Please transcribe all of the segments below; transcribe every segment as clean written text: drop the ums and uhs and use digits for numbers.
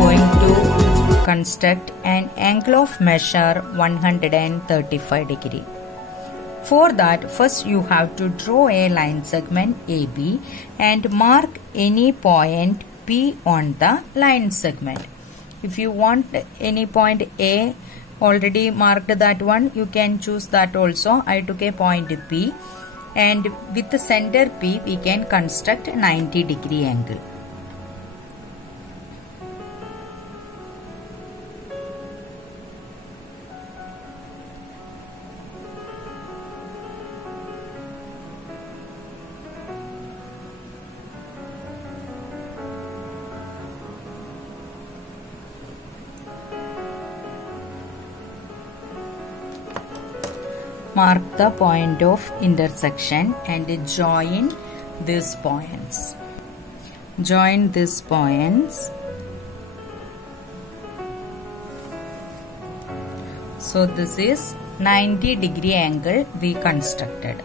going to construct an angle of measure 135 degree. For that, first you have to draw a line segment AB and mark any point P on the line segment. If you want any point A, already marked that one, you can choose that also. I took a point P, and with the center P we can construct a 90 degree angle. Mark the point of intersection and join these points. Join these points. So this is 90 degree angle we constructed.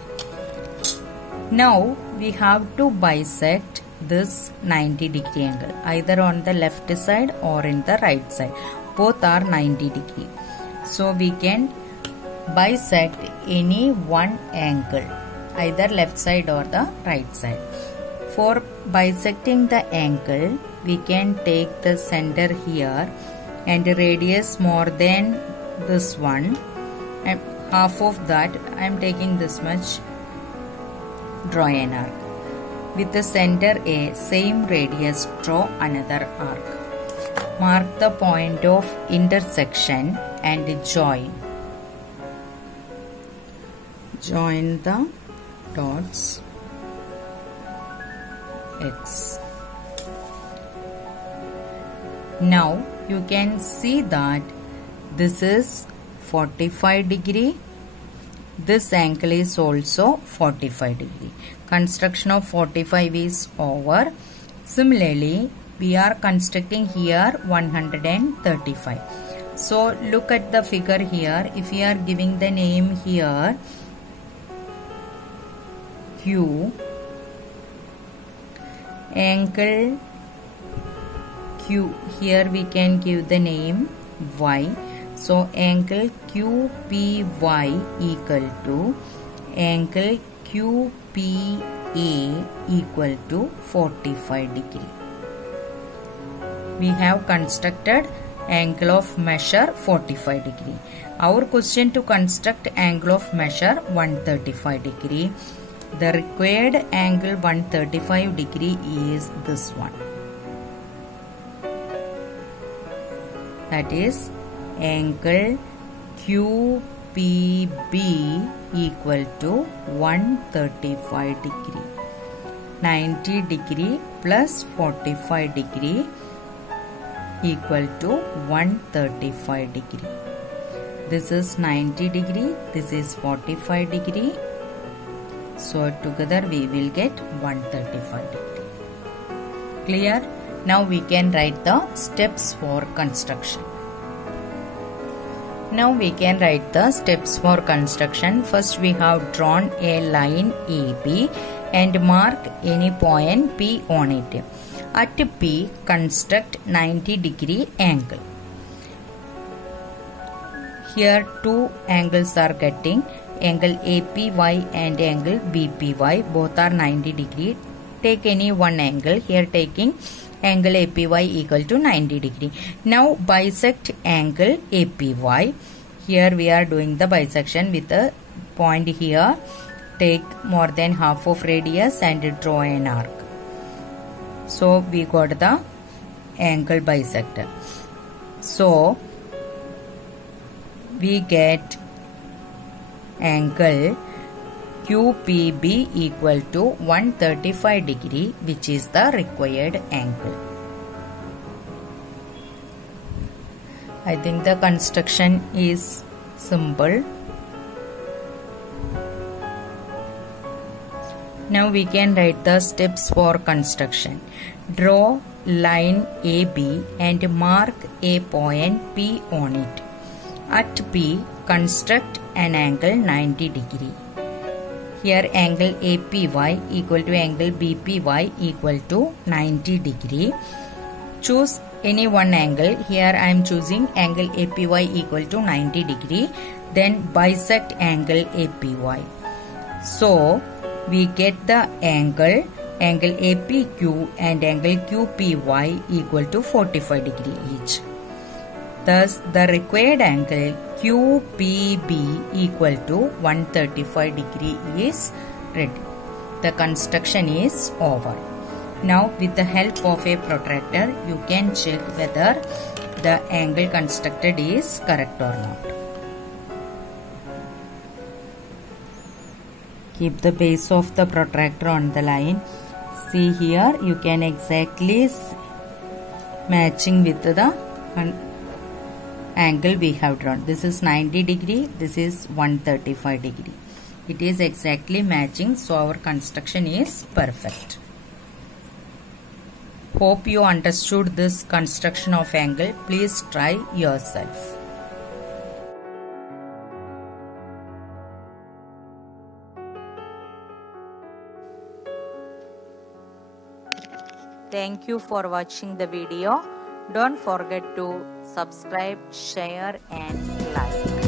Now we have to bisect this 90 degree angle either on the left side or in the right side. Both are 90 degree. So we can bisect any one angle, either left side or the right side. For bisecting the angle, we can take the center here and radius more than this one, and half of that I am taking this much. Draw an arc. With the center A, same radius, draw another arc. Mark the point of intersection and join. Join the dots X. Now you can see that this is 45 degree. This angle is also 45 degree. Construction of 45 is over. Similarly, we are constructing here 135. So look at the figure here. If we are giving the name here Q, angle Q, here we can give the name Y. So angle QPY equal to angle QPA equal to 45 degree. We have constructed angle of measure 45 degree. Our question to construct angle of measure 135 degree. The required angle 135 degree is this one. That is angle QPB equal to 135 degree. 90 degree plus 45 degree equal to 135 degree. This is 90 degree, this is 45 degree. So together we will get 135 degree. Clear? Now we can write the steps for construction. Now we can write the steps for construction. First we have drawn a line AB and mark any point P on it. At P, construct 90 degree angle. Here two angles are getting, angle APY and angle BPY, both are 90 degree. Take any one angle, here taking angle APY equal to 90 degree. Now bisect angle APY. Here we are doing the bisection with a point here. Take more than half of radius and draw an arc. So we got the angle bisected. So we get angle QPB equal to 135 degree, which is the required angle. I think the construction is simple. Now we can write the steps for construction. Draw line AB and mark a point P on it. At P, construct an angle 90 degree. Here angle APY equal to angle BPY equal to 90 degree. Choose any one angle. Here I am choosing angle APY equal to 90 degree. Then bisect angle APY. So we get the angle APQ and angle QPY equal to 45 degree each. Thus the required angle QPB equal to 135 degree is ready. The construction is over. Now with the help of a protractor you can check whether the angle constructed is correct or not. Keep the base of the protractor on the line. See here you can exactly matching with the angle we have drawn. This is 90 degree, this is 135 degree. It is exactly matching, so our construction is perfect. Hope you understood this construction of angle. Please try yourself. Thank you for watching the video. Don't forget to subscribe, share and like.